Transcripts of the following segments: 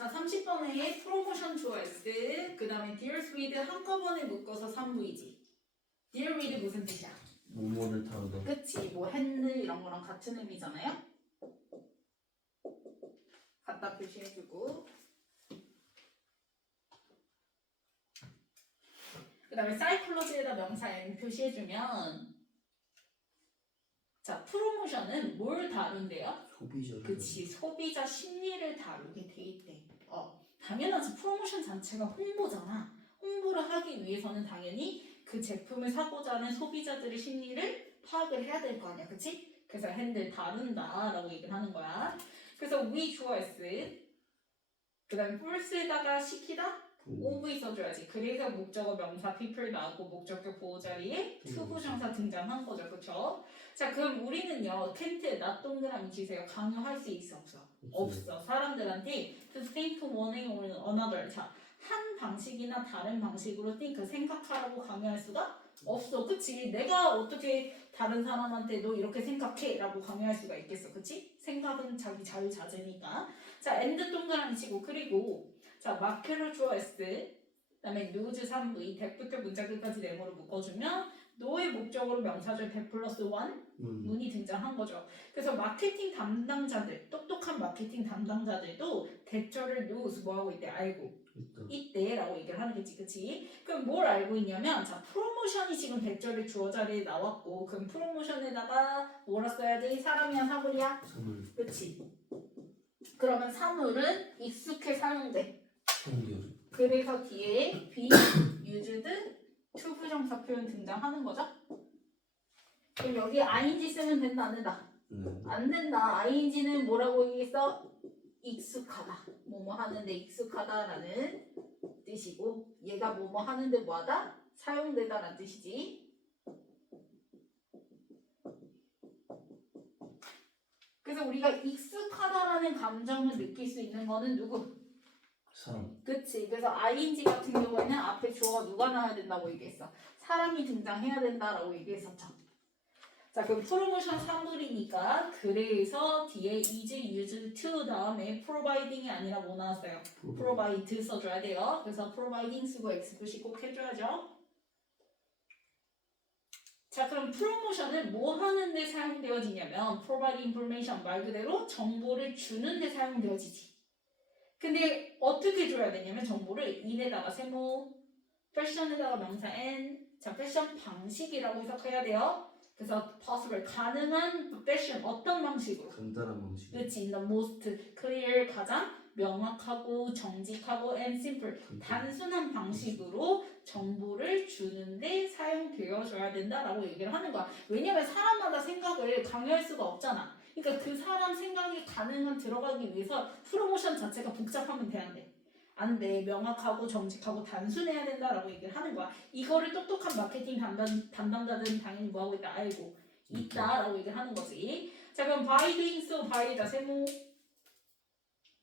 자, 30번에 프로모션 주어S 그 다음에 deals with 한꺼번에 묶어서 3부이지. deal with 무슨 뜻이야? 뭐뭐를 다루다. 그치, 뭐 핸들 이런 거랑 같은 의미잖아요. 갖다 표시해주고 그 다음에 사이클로지에다 명사 N 표시해주면 자, 프로모션은 뭘 다룬대요? 소비자. 그치, 소비자 심리를 다루게 돼 있대. 당연하지. 프로모션 자체가 홍보잖아. 홍보를 하기 위해서는 당연히 그 제품을 사고자 하는 소비자들의 심리를 파악을 해야 될 거 아니야, 그치? 그래서 핸들 다룬다 라고 얘기를 하는 거야. 그래서 we 주어S 그 다음에 force에다가 시키다? OV 써줘야지. 그래서 목적어 명사 people 나오고 목적격 보호 자리에 투부정사 등장한 거죠, 그쵸? 자, 그럼 우리는요, can't, not 동그라미 치세요. 강요할 수 있어, 없어? 없어. 사람들한테 to think one way or another. 자, 한 방식이나 다른 방식으로 think, 생각하라고 강요할 수가 없어, 그치? 내가 어떻게 다른 사람한테 너 이렇게 생각해? 라고 강요할 수가 있겠어, 그치? 생각은 자기 자유자재니까. 자, and 동그라미 치고, 그리고 자, 마크를 주어S 그 다음에 lose 3V 대부터 문자 끝까지 네모로 묶어주면 너의 목적으로 명사절 100 플러스 1 문이 등장한 거죠. 그래서 마케팅 담당자들, 똑똑한 마케팅 담당자들도 대절을 lose 뭐하고 있대? 알고 있대 라고 얘기를 하는 거지, 그치? 그럼 뭘 알고 있냐면 자, 프로모션이 지금 대절의 주어 자리에 나왔고 그럼 프로모션에다가 뭐라 써야 돼? 사람이야, 사물이야? 사물. 그치? 그러면 사물은 익숙해 사용돼. 사용되어져. 그래서 뒤에 be used to 부정사 표현 등장하는 거죠. 그럼 여기 ing 쓰면 된다, 안 된다? 안 된다. ing는 뭐라고 얘기했어? 익숙하다. 뭐뭐 하는데 익숙하다라는 뜻이고 얘가 뭐뭐 하는데 뭐하다? 사용되다라는 뜻이지. 그래서 우리가 익숙하다라는 감정을 느낄 수 있는 거는 누구? 사람. 그치. 그래서 ing 같은 경우에는 앞에 주어가 누가 나와야 된다고 얘기했어? 사람이 등장해야 된다라고 얘기했었죠. 자, 그럼 프로모션 사물이니까 그래서 뒤에 is used to 다음에 providing이 아니라 뭐 나왔어요? provide 써줘야 돼요. 그래서 providing 쓰고 expression 꼭 해줘야죠. 자, 그럼 프로모션은 뭐 하는데 사용되어지냐면 provide information 말 그대로 정보를 주는데 사용되어지지. 근데 어떻게 줘야 되냐면 정보를 in에다가 세모, fashion에다가 명사 n, 자, 패션 방식이라고 해석해야 돼요. 그래서 possible, 가능한 fashion, 어떤 방식으로? 간단한 방식. 그렇지, in the most clear, 가장 명확하고 정직하고 and simple, 단순한 방식으로 정보를 주는데 사용되어줘야 된다라고 얘기를 하는 거야. 왜냐면 사람마다 생각을 강요할 수가 없잖아. 그러니까 그 사람 생각이 가능한 들어가기 위해서 프로모션 자체가 복잡하면 돼, 안 돼? 안 돼. 명확하고 정직하고 단순해야 된다라고 얘기를 하는 거야. 이거를 똑똑한 마케팅 담당자들은 당연히 뭐하고 있다? 알고 있다라고 얘기를 하는 거지. 자, 그럼 by doing so, by다 세모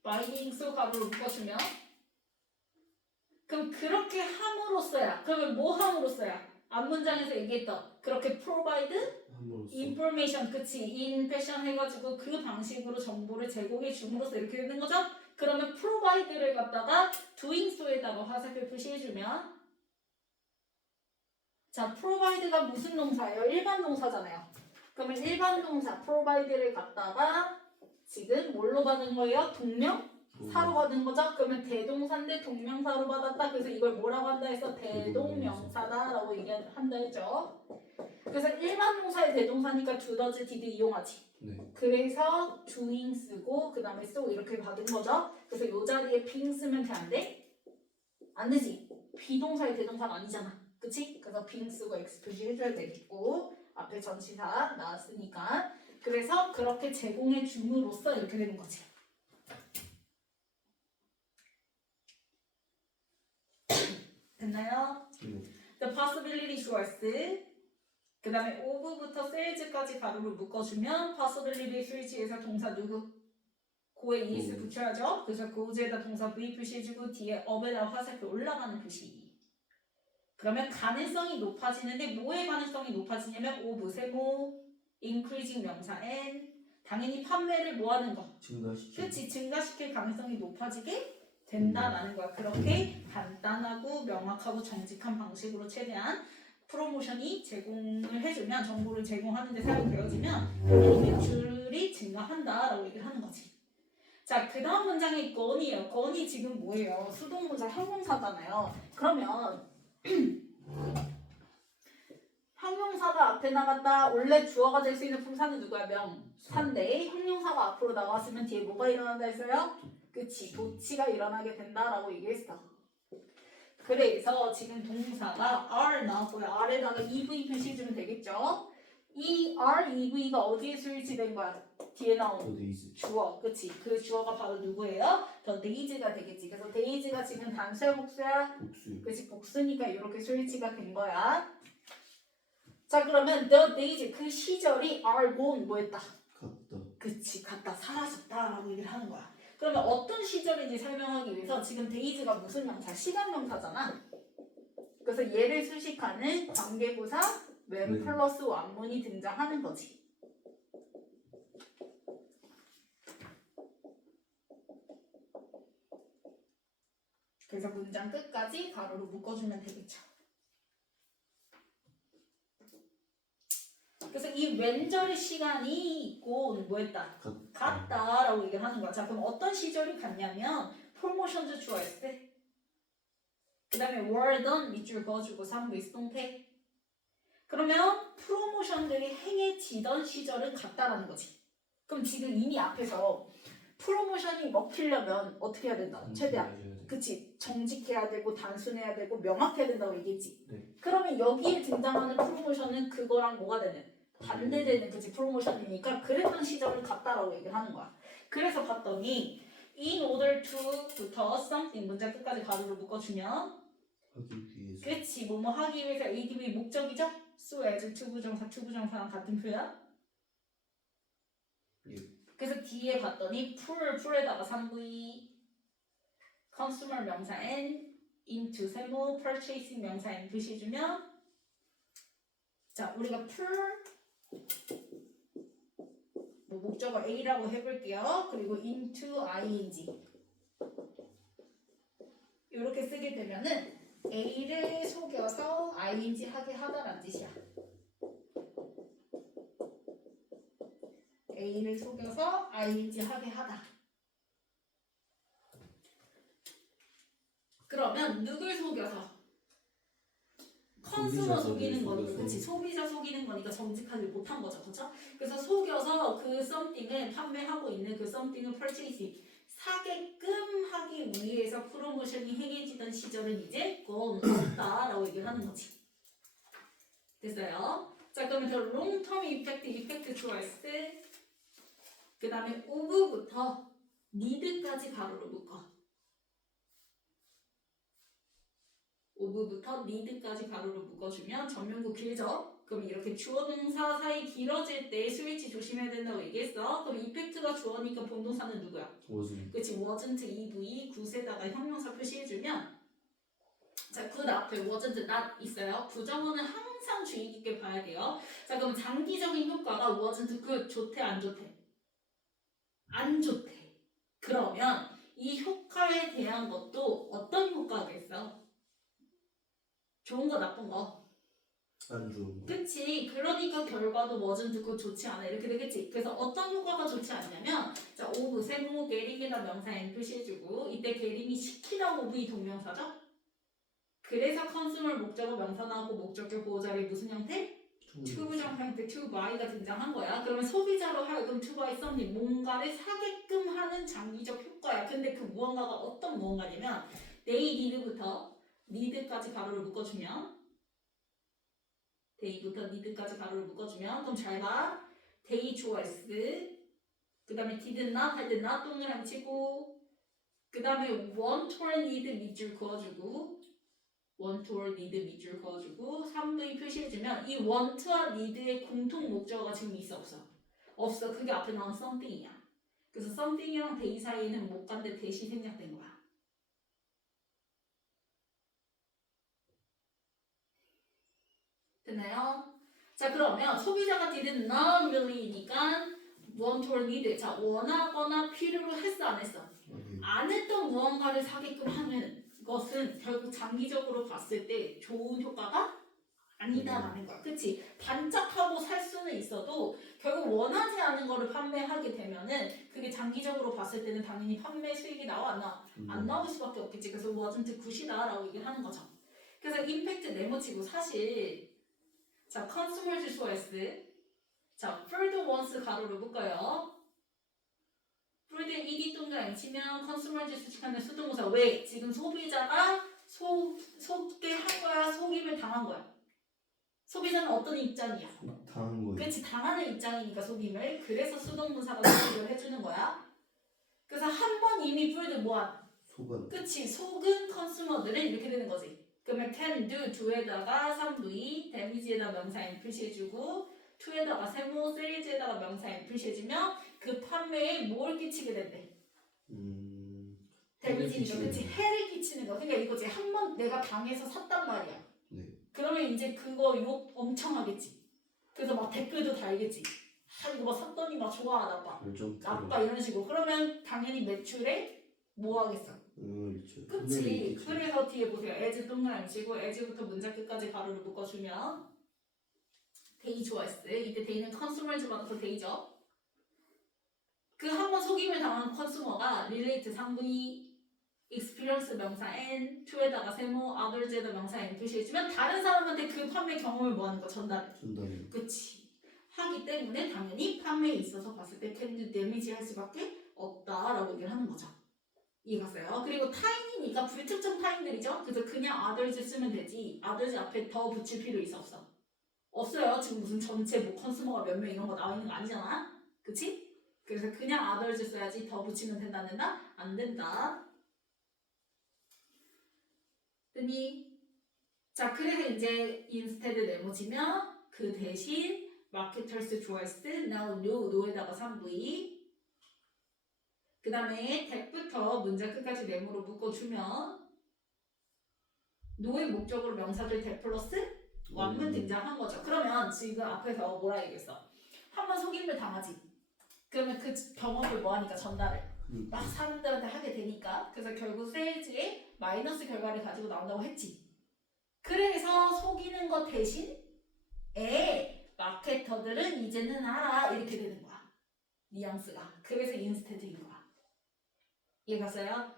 by doing so 가로로 묶어주면 그럼 그렇게 함으로써야 그러면 뭐 함으로써야? 앞문장에서 얘기했던 그렇게 provide information, 그치? in fashion 해가지고 그 방식으로 정보를 제공해 줌으로써 이렇게 되는 거죠? 그러면 provide를 갖다가 doing so에다가 화살표 표시해주면 자, provide가 무슨 동사예요? 일반 동사잖아요. 그러면 일반 동사 provide를 갖다가 지금 뭘로 받은 거예요? 동명사로 받은 거죠? 그러면 대동사인데 동명사로 받았다. 그래서 이걸 뭐라고 한다 해서 대동명사다라고 얘기한다 했죠. 그래서 일반 동사의 대동사니까 do, does, did 이용하지. 네. 그래서 doing 쓰고 그 다음에 so 이렇게 받은 거죠. 그래서 이 자리에 being 쓰면 돼, 안 돼? 안 되지. 비동사의 대동사가 아니잖아. 그치? 그래서 being 쓰고 X 표시해줘야 되겠고 앞에 전치사 나왔으니까 그래서 그렇게 제공해 줌으로써 이렇게 되는 거지. 됐나요? The possibility source 그 다음에 of부터 sales까지 가로로 묶어주면 possibility switch에서 동사 누구? 고에 es 붙여야죠. 그래서 고제에다 동사 v 표시해주고 뒤에 of에다 화살표 올라가는 표시. 그러면 가능성이 높아지는데 뭐의 가능성이 높아지냐면 of 세모, increasing 명사 n 당연히 판매를 뭐 하는 거? 증가시키는. 그렇지, 증가시킬 가능성이 높아지게 된다라는 거야. 그렇게 간단하고 명확하고 정직한 방식으로 최대한 프로모션이 제공을 해주면 정보를 제공하는 데 사용되어지면 이 매출이 증가한다라고 얘기를 하는 거지. 자, 그 다음 문장이 건이에요. 건이 지금 뭐예요? 수동문사 형용사잖아요. 그러면 형용사가 앞에 나갔다 원래 주어가 될 수 있는 품사는 누구야? 명사인데 형용사가 앞으로 나왔으면 뒤에 뭐가 일어난다 했어요? 그치, 도치가 일어나게 된다라고 얘기했어. 그래서 지금 동사가 are 나왔고요. r에다가 EV 표시해주면 되겠죠? 이 R, EV가 어디에 수일치된 거야? 뒤에 나온 더데이즈. 주어, 그치? 그 주어가 바로 누구예요? 더 데이즈가 되겠지. 그래서 데이즈가 지금 단수야 복수야? 복수. 그치, 복수니까 이렇게 수일치가 된 거야. 자, 그러면 the days 그 시절이 are gone 뭐했다? 갔다. 그치, 갔다 사라졌다라고 얘기를 하는 거야. 그러면 어떤 시절인지 설명하기 위해서 지금 데이즈가 무슨 명사? 시간 명사잖아. 그래서 얘를 수식하는 관계부사 when 플러스 완문이 등장하는 거지. 그래서 문장 끝까지 가로로 묶어주면 되겠죠. 그래서 이 왼절의 시간이 있고 뭐했다? 같다라고 얘기를 하는 거야. 자, 그럼 어떤 시절이 같냐면 프로모션즈 주어였을 때, 그 다음에 were done 밑줄 그어주고 3부 수동태. 그러면 프로모션들이 행해지던 시절은 같다라는 거지. 그럼 지금 이미 앞에서 프로모션이 먹히려면 어떻게 해야 된다? 최대한. 그치, 정직해야 되고 단순해야 되고 명확해야 된다고 얘기했지. 네. 그러면 여기에 등장하는 프로모션은 그거랑 뭐가 되는? 반대되는 그치 프로모션이니까 그랬던 시절을 같다라고 얘기를 하는 거야. 그래서 봤더니 in order to부터 something 문장 끝까지 가로로 묶어주면 하기 위해서. 그치 뭐뭐 하기 위해서 ADB 목적이죠? so as 투부정사 투부정사랑 같은 표현. 예. 그래서 뒤에 봤더니 풀에다가 3V consumer 명사 N into 세모 purchasing 명사 N 표시해주면 자 우리가 뭐 목적어 A라고 해볼게요. 그리고 into ing 이렇게 쓰게 되면은 A를 속여서 ing 하게 하다라는 뜻이야. A를 속여서 ing 하게 하다. 그러면 누굴 속여서? 컨슈머 속이는 거니까, 그치? 소비자 속이는 거니까 정직하지 못한 거죠, 그렇죠? 그래서 속여서 그 썸띵을 판매하고 있는 그 썸띵을 purchase 사게끔 하기 위해서 프로모션이 행해지던 시절은 이제 없다라고 얘기를 하는 거지. 됐어요? 자, 그러면 더 롱텀 이펙트 좋아했을 그 다음에 of부터 need까지 가로로 묶어. of부터 need까지 가로로 묶어주면 전면구 길죠? 그럼 이렇게 주어 동사 사이 길어질 때 스위치 조심해야 된다고 얘기했어. 그럼 이펙트가 주어니까 본동사는 누구야? wasn't. 그치, wasn't, EV, 굿에다가 형용사 표시해주면 자, 굿 앞에 wasn't, not 있어요. 부정어는 항상 주의 깊게 봐야 돼요. 자, 그럼 장기적인 효과가 wasn't good, 좋대, 안 좋대? 안 좋대. 그러면 이 효과에 대한 것도 어떤 효과겠어? 좋은 거, 나쁜 거? 안 좋은 거. 그치. 그러니까 결과도 wasn't good, 좋지 않아. 이렇게 되겠지. 그래서 어떤 효과가 좋지 않냐면 자, of, 세모, 게링에다 명사 N 표시해주고 이때 게링이 시키다 of 이 동명사죠? 그래서 컨슈머 목적어 명사 나오고 목적격 보호자리 무슨 형태? 투부정 형태 to buy가 등장한 거야. 그러면 소비자로 하여금 to buy something 뭔가를 사게끔 하는 장기적 효과야. 근데 그 무언가가 어떤 무언가냐면 they need부터 need까지 가로를 묶어주면 day부터 need까지 가로를 묶어주면 그럼 잘 봐. day choice 그 다음에 did not 할 때 not 동그라미 치고 그 다음에 want or need 밑줄 그어주고 want or need 밑줄 그어주고 3V 표시해주면 이 want와 need의 공통 목적어가 지금 있어 없어? 없어. 그게 앞에 나온 something이야. 그래서 something이랑 day 사이에는 못 간데 대시 생략된 거야. 됐나요? 자, 그러면 소비자가 did not really니까 want or need. 자, 원하거나 필요로 했어 안 했어? 안 했던 무언가를 사게끔 하는 것은 결국 장기적으로 봤을 때 좋은 효과가 아니다라는 거야. 그치? 반짝하고 살 수는 있어도 결국 원하지 않은 거를 판매하게 되면은 그게 장기적으로 봤을 때는 당연히 판매 수익이 나와 안 나와? 안 나올 수밖에 없겠지. 그래서 wasn't good이다라고 얘기를 하는 거죠. 그래서 임팩트 네모치고 사실 자 consumers choice 자 further once 가로로 묶어요. further ed 동그라미 치면 consumers 수식하는 수동사 왜? 지금 소비자가 속게 한 거야? 속임을 당한 거야? 소비자는 어떤 입장이야? 당한 거예요. 그렇지 당하는 입장이니까 속임을 그래서 수동문사가 수식을 해주는 거야. 그래서 한 번 이미 further 뭐한 속은 그치 속은 컨슈머들은 이렇게 되는 거지. 그러면 can do do에다가 3V damage에다가 명사인 표시해주고 to에다가 세모 sales에다가 명사인 표시해주면 그 판매에 뭘 끼치게 된대? damage니까 그치 해를 끼치는 거. 그러니까 이거지 한 번 내가 당해서 샀단 말이야. 네. 그러면 이제 그거 욕 엄청 하겠지. 그래서 막 댓글도 달겠지. 아 이거 막 샀더니 막 좋아 나빠 나빠 이런 식으로. 그러면 당연히 매출에 뭐 하겠어? 그렇죠. 그치. 그래서 뒤에 보세요. as 동그라미 치고 as부터 문장 끝까지 가로를 묶어주면 데이 좋아했어. 이때 데이는 컨슈머즈 받아서 데이죠. 그 한 번 속임을 당한 컨슈머가 relate 상분이 experience 명사 n, to에다가 세모, others에다 명사 n 표시해주면 다른 사람한테 그 판매 경험을 뭐 하는 거? 전달해. 그치. 하기 때문에 당연히 판매에 있어서 봤을 때 can do damage 할 수밖에 없다라고 얘기를 하는 거죠. 이해갔어요? 그리고 타인이니까 불특정 타인들이죠. 그래서 그냥 others 쓰면 되지. others 앞에 더 붙일 필요 있어 없어? 없어요. 지금 무슨 전체 뭐 컨슈머가 몇 명 이런 거 나와 있는 거 아니잖아. 그치? 그래서 그냥 others 써야지. 더 붙이면 된다 안 된다? 안 된다. 됐니? 자 그래서 이제 instead 네모지면 그 대신 marketers choice now no에다가 3V 그 다음에 that부터 문장 끝까지 네모로 묶어주면 no의 목적으로 명사들 that 플러스 완문 등장한 거죠. 그러면 지금 앞에서 뭐라 얘기했어? 한번 속임을 당하지. 그러면 그 경험을 뭐하니까 전달을 막 사람들한테 하게 되니까 그래서 결국 세일즈에 마이너스 결과를 가지고 나온다고 했지. 그래서 속이는 것 대신 마케터들은 이제는 알아 이렇게 되는 거야. 뉘앙스가. 그래서 인스테드인 거야. 이해갔어요?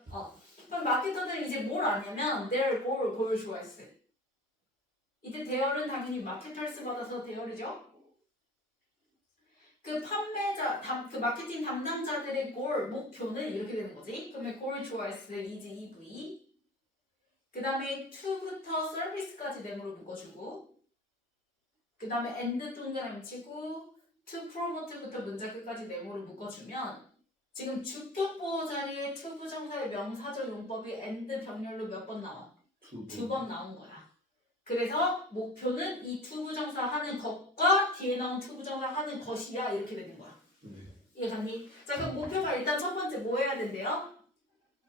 그럼 마케터들은 이제 뭘 아냐면 their goal 좋아했어. 이때 대열은 당연히 마케터스 받아서 대열이죠. 그 판매자, 그 마케팅 담당자들의 goal, 목표는 이렇게 되는 거지. 그러면 goal 좋아했어 is EV. 그 다음에 to부터 service까지 네모로 묶어주고 그 다음에 and 동그라미 치고 to promote부터 문장 끝까지 네모로 묶어주면 지금 주격 보호 자리에 to 부정사의 명사적 용법이 and 병렬로 몇 번 나와? 두 번 나온 거야. 그래서 목표는 이 to 부정사 하는 것과 뒤에 나온 to 부정사 하는 것이야 이렇게 되는 거야. 이해갔니? 자 그럼 목표가 일단 첫 번째 뭐 해야 된대요?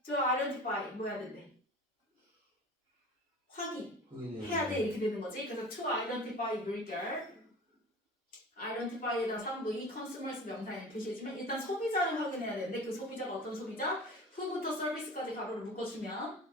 to identify 뭐 해야 된대? 확인해야 돼 이렇게 되는 거지. 그래서 to identify 물결 identify에다 3V consumers 명사에 표시해주면 일단 소비자를 확인해야 되는데 그 소비자가 어떤 소비자? who부터 서비스까지 가로를 묶어주면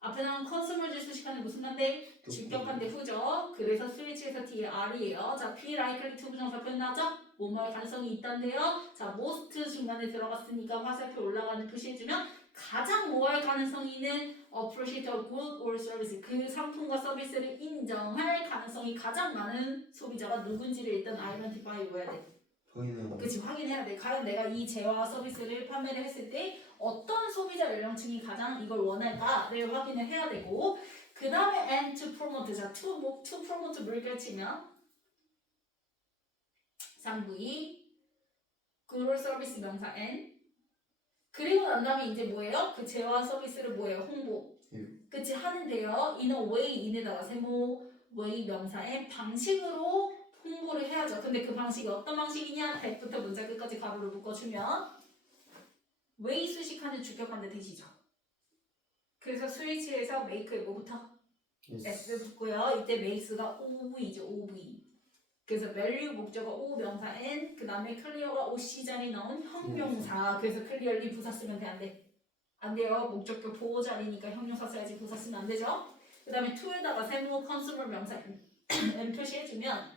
앞에 나온 consumers 수식하는 무슨 간데? 주격한데 who죠. 그래서 스위치에서 뒤에 R이에요. 자 be likely to 부정사 표현 나죠? 뭐뭐할 가능성이 있단데요. 자 most 중간에 들어갔으니까 화살표 올라가는 표시해주면 가장 뭐할 가능성이 있는 appreciate a good or service 그 상품과 서비스를 인정할 가능성이 가장 많은 소비자가 누군지를 일단 identify 해야 돼. 그치 확인해야 돼. 과연 내가 이 제와 서비스를 판매를 했을 때 어떤 소비자 연령층이 가장 이걸 원할까를 확인을 해야 되고 그 다음에 and to promote 자 to promote 물결 치면 3V good or service 명사 and 그리고 난 다음에 이제 뭐예요? 그 제와 서비스를 뭐예요? 홍보. 그치 하는데요. in a way in에다가 세모 way 명사의 방식으로 홍보를 해야죠. 근데 그 방식이 어떤 방식이냐? that부터 문장 끝까지 가로를 묶어주면 way 수식하는 주격하는 뜻이죠. 그래서 스위치에서 make에 뭐부터? S 붙고요. 이때 make가 OV죠. OV. 그래서 value 목적어 O 명사 N 그 다음에 clear가 OC 자리 나온 형용사. 그래서 clearly 부사 쓰면 돼 안 돼? 안 돼요. 목적격 보호 자리니까 형용사 써야지 부사 쓰면 안 되죠. 그 다음에 to에다가 세모 consumer 명사 N 표시해주면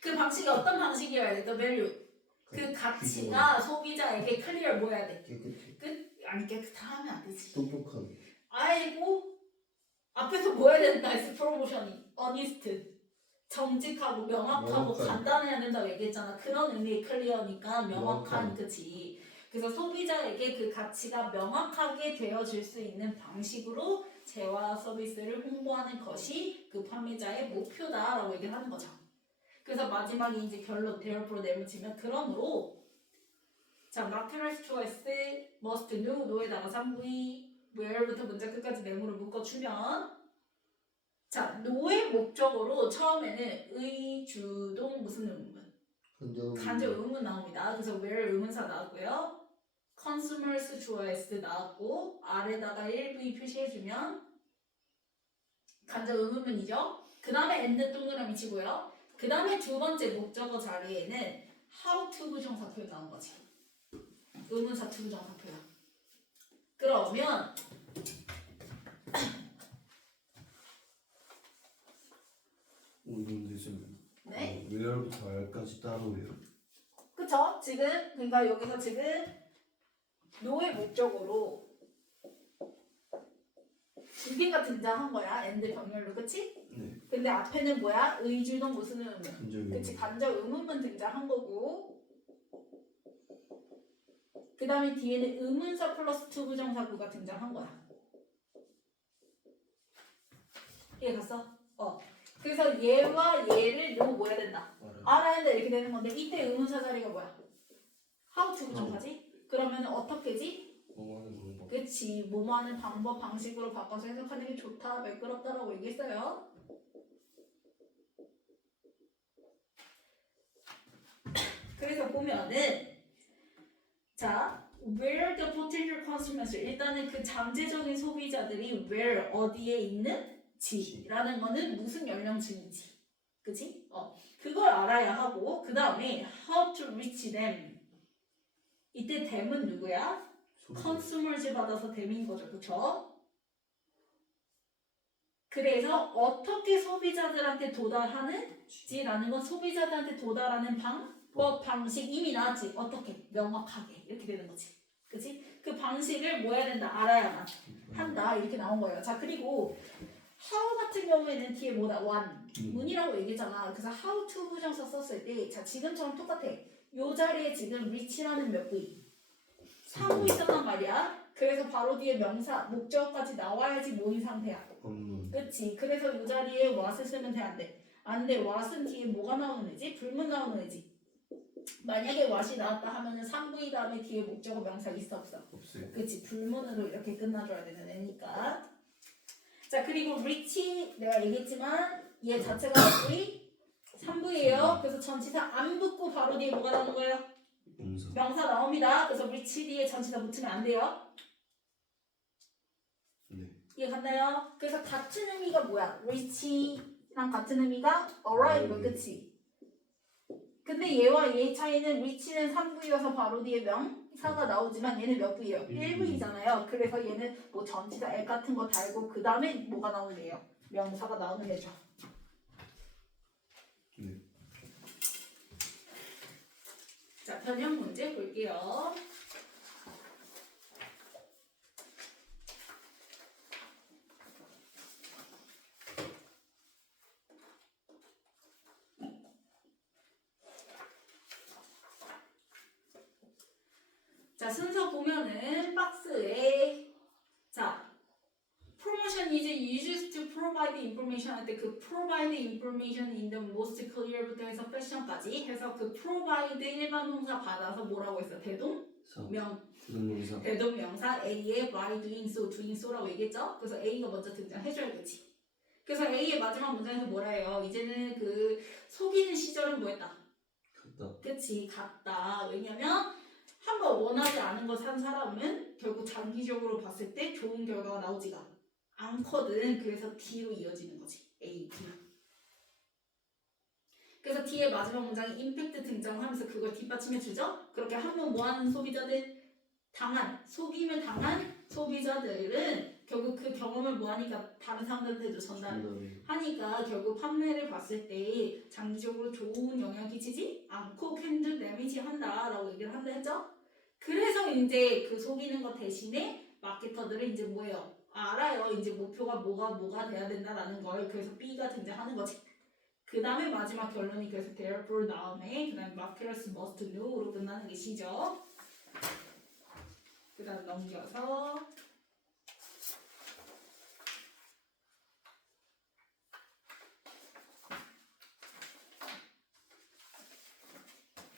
그 방식이 어떤 방식이어야 돼? The value 그 가치가 소비자에게 클리어 뭐야 돼? 깨끗해. 아니 깨끗하게 하면 안 되지. 똑똑하게. 아이고 앞에서 뭐 해야 된다 했어. 프로모션이 honest 정직하고 명확하고 명확한. 간단해야 된다고 얘기했잖아. 그런 의미의 클리어니까 명확한 명확한. 그치. 그래서 소비자에게 그 가치가 명확하게 되어질 수 있는 방식으로 재화 서비스를 홍보하는 것이 그 판매자의 목표다라고 얘기를 하는 거죠. 그래서 마지막에 이제 결론 therefore 내붙이면 그러므로 자 marketer's choice must know no에다가 3V where부터 문장 끝까지 네모를 묶어주면 자 no의 목적으로 처음에는 의, 주동 무슨 의문 간접 의문 나옵니다. 그래서 where 의문사 나왔고요. consumers choice 나왔고 아래다가 1V 표시해주면 간접 의문문이죠. 그 다음에 and 동그라미 치고요. 그 다음에 두 번째 목적어 자리에는 how to 부정사 표현 나온 거지. 의문사 to 부정사 표현. 그러면 이런 대신 네? where부터 where까지 따로 해요. 그쵸? 지금 그러니까 여기서 지금 no의 목적어로 두 개가 등장한 거야. and 병렬로 그치? 네. 근데 앞에는 뭐야? 의주동 무슨 의문? 간접이. 그치? 간접 의문문 등장한 거고 그 다음에 뒤에는 의문사 플러스 to 부정사구가 등장한 거야. 이해 갔어? 그래서 얘와 얘를 너무 뭐 해야 된다? 알아야 된다 이렇게 되는 건데 이때 의문사 자리가 뭐야? how to 부정사지? 그러면 어떻게지? 뭐 하는 방법. 그치 뭐뭐 하는 방법 방식으로 바꿔서 해석하는 게 좋다 매끄럽다라고 얘기했어요. 그래서 보면은 자 where the potential consumers 일단은 그 잠재적인 소비자들이 where 어디에 있는지라는 거는 무슨 연령층인지 그치? 그걸 알아야 하고 그 다음에 how to reach them 이때 them은 누구야? 컨슈머즈 받아서 댐인 거죠, 그쵸? 그래서 어떻게 소비자들한테 도달하는지라는 건 소비자들한테 도달하는 방법, 방식 이미 나왔지. 어떻게? 명확하게 이렇게 되는 거지, 그치? 그 방식을 뭐 해야 된다? 알아야만 한다 이렇게 나온 거예요. 자 그리고 how 같은 경우에는 뒤에 뭐다? one 문이라고 얘기했잖아. 그래서 how to 부정사 썼을 때 자 지금처럼 똑같아. 요 자리에 지금 reach라는 몇 V? 3부 있었단 말이야. 그래서 바로 뒤에 명사, 목적까지 나와야지 뭐인 상태야. 그치? 그래서 이 자리에 what을 쓰면 돼, 안 돼? 안 돼. what은 뒤에 뭐가 나오는 애지? 불문 나오는 애지. 만약에 what이 나왔다 하면은 3부의 다음에 뒤에 목적어 명사 있어 없어? 없어요. 그치? 불문으로 이렇게 끝나줘야 되는 애니까. 자 그리고 reach 내가 얘기했지만 얘 자체가 몇 부위? 3부예요. 그래서 전치사 안 붙고 바로 뒤에 뭐가 나오는 거예요? 명사 나옵니다. 그래서 reach 뒤에 전치사 붙으면 안 돼요. 네. 이해 갔나요? 그래서 같은 의미가 뭐야? reach랑 같은 의미가 arrive, 그치? 근데 얘와 얘의 차이는 reach는 3부이어서 바로 뒤에 명사가 나오지만 얘는 몇 부이에요? 1부이잖아요. 그래서 얘는 뭐 전치사 at 같은 거 달고 그 다음에 뭐가 나오는 애요? 명사가 나오는 애죠. 네. 자, 변형 문제 볼게요. 자, 순서 보면은 박스에 자, promotion is used to provide information 할 때 그 provide information in the most clear부터 해서 fashion까지 해서 그 provide 일반 동사 받아서 뭐라고 했어? 대동명사 A의 by doing so라고 얘기했죠? 그래서 A가 먼저 등장해줘야겠지. 그래서 A의 마지막 문장에서 뭐라 해요? 이제는 그 속이는 시절은 뭐했다? 그치, 같다. 왜냐면 한번 원하지 않은 거 산 사람은 결국 장기적으로 봤을 때 좋은 결과가 나오지가 않거든. 그래서 D로 이어지는 거지. A, D. 그래서 뒤에 마지막 문장에 임팩트 등장하면서 그걸 뒷받침해주죠. 그렇게 한번 뭐하는 소비자들 속임을 당한 소비자들은 결국 그 경험을 뭐하니까 다른 사람들한테도 전달하니까 결국 판매를 봤을 때 장기적으로 좋은 영향 끼치지 않고 캔들 데미지 한다라고 얘기를 한다 했죠. 그래서 이제 그 속이는 것 대신에 마케터들은 이제 뭐예요? 알아요. 이제 목표가 뭐가 돼야 된다라는 걸. 그래서 B가 등장하는 거지. 그 다음에 마지막 결론이 그래서 therefore 다음에 그 다음에 marketers must know로 끝나는 게 시죠. 그 다음 넘겨서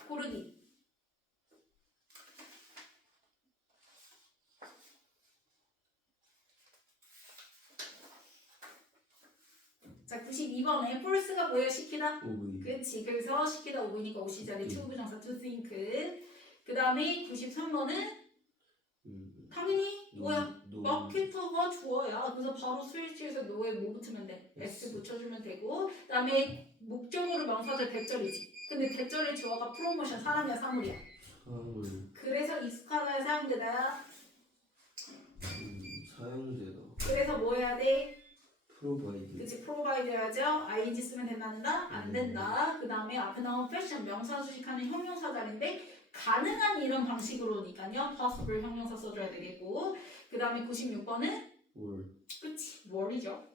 고르기. 자 92번에 false가 뭐예요? 시키다? 오브이. 그치. 그래서 시키다 오브니까 오시자리 to 부정사 to think. 그 다음에 93번은 당연히 뭐야? 마케터가 주어야. 그래서 바로 스위치에서 노에 뭐 붙이면 돼? S 붙여주면 되고. 그 다음에 목적어로 명사절 대절이지. 근데 대절의 주어가 프로모션 사람이야 사물이야. 사물. 그래서 익숙하다 사용되다. 사용되다. 그래서 뭐 해야 돼? 프로바이드. 그치 프로바이드 해야죠. ing 쓰면 된다? 안 된다. 그 다음에 앞에 나온 패션 명사 수식하는 형용사 자리인데 가능한 이런 방식으로니까요. possible 형용사 써줘야 되겠고. 그 다음에 96번은 월. 그치 월이죠.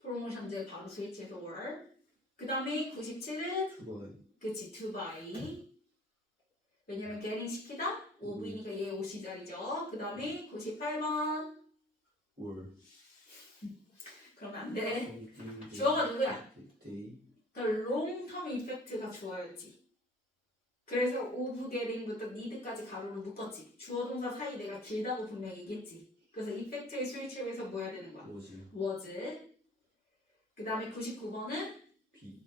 프로모션제 바로 스위치해서 월. 그 다음에 97은 투바이. 그치 to buy. 왜냐면 getting 시키다 OV니까 얘 OC 자리죠. 그 다음에 98번 월. 그러면 안 돼. 주어가 누구야? 데이. The long term effect가 주어였지. 그래서 of getting부터 need까지 가로로 묶었지. 주어 동사 사이 내가 길다고 분명히 얘기했지. 그래서 effect의 스위치에서 뭐 해야 되는 거야? 뭐지? was. 그 다음에 99번은 비.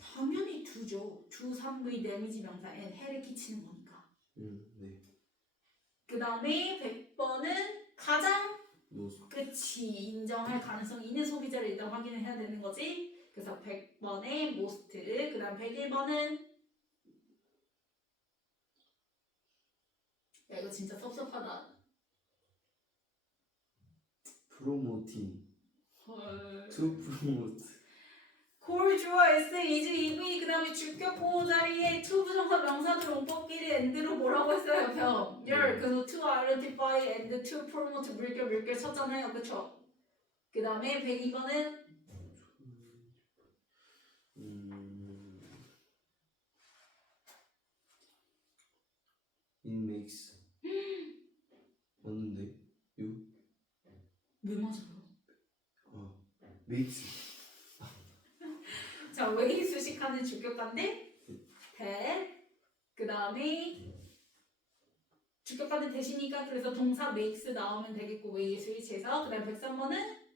당연히 do죠. do 3의 데미지 명사엔 해를 끼치는 거니까. 네. 그 다음에 100번은 가장 노스. 그치 인정할 가능성이 있는 소비자를 일단 확인을 해야 되는 거지. 그래서 100번에 most. 그 다음 101번은 야 이거 진짜 섭섭하다. 프로모팅. 헐. 투 프로모트. 콜 주어 S is EV 그 다음에 주격 보호 자리에 to 부정사 명사들 용법끼리 and로 뭐라고 했어요 병. 열 그래서 to identify and to promote 물결 쳤잖아요 그쵸? 그 다음에 102번은 It makes. 맞는데? 유? 왜 맞아요? makes. 자 웨이 수식하는 주격관대 that 그 다음에 주격관대 대시니까 그래서 동사 makes 나오면 되겠고 웨이 스위치에서 그 다음 103번은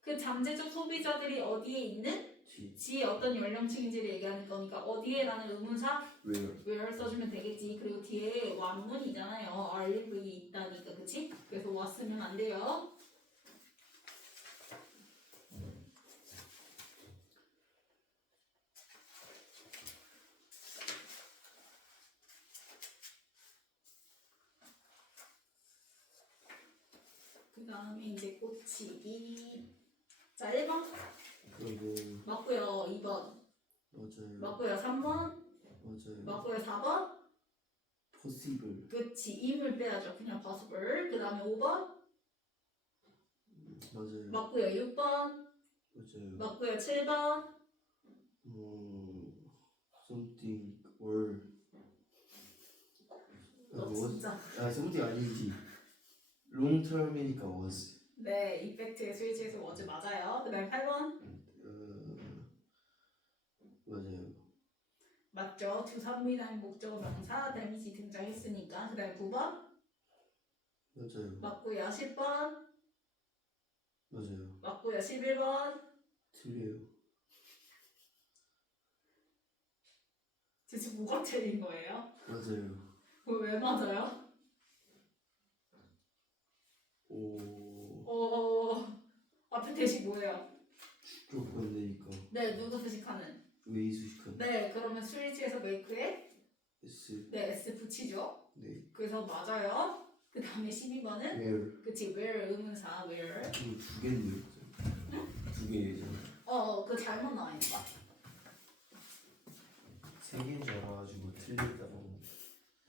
그 잠재적 소비자들이 어디에 있는 지의 어떤 연령층인지를 얘기하는 거니까 어디에라는 의문사 where 써주면 되겠지. 그리고 뒤에 완문이잖아요. RV 있다니까 그치? 그래서 what 쓰면 안 돼요. 그 다음에 이제 꽂히기. 자 1번 그리고 맞고요. 2번 맞아요. 맞고요. 3번 맞아요. 맞고요. 4번 possible. 그치 임을 빼야죠. 그냥 possible. 그 다음에 5번 맞아요. 맞고요. 6번 맞아요. 맞고요. 7번 something or 너 진짜 something 아니지. long term이니까 was. 네 이펙트의 스위치에서 was 맞아요. 그 다음에 8번 맞아요. 맞죠. 두3위라는 목적어 명사 데미지 등장했으니까. 그 다음에 9번 맞아요. 맞고요. 10번 맞아요. 맞고요. 11번 틀려요. 대체 뭐가 틀린 거예요? 맞아요. 왜 맞아요? 오. 앞에 대시 뭐예요? 조건 되니까 네, 누구 수식하는? 웨이 수식한 네, 그러면 스위치에서 make에 S 네, s 붙이죠. 네 그래서 맞아요. 그 다음에 12번은 where 그치, where 의문사 where. 이거 두 개인데 두 개잖아. 그 잘못 나와있다. 세 개인 줄 알아가지고 틀렸다고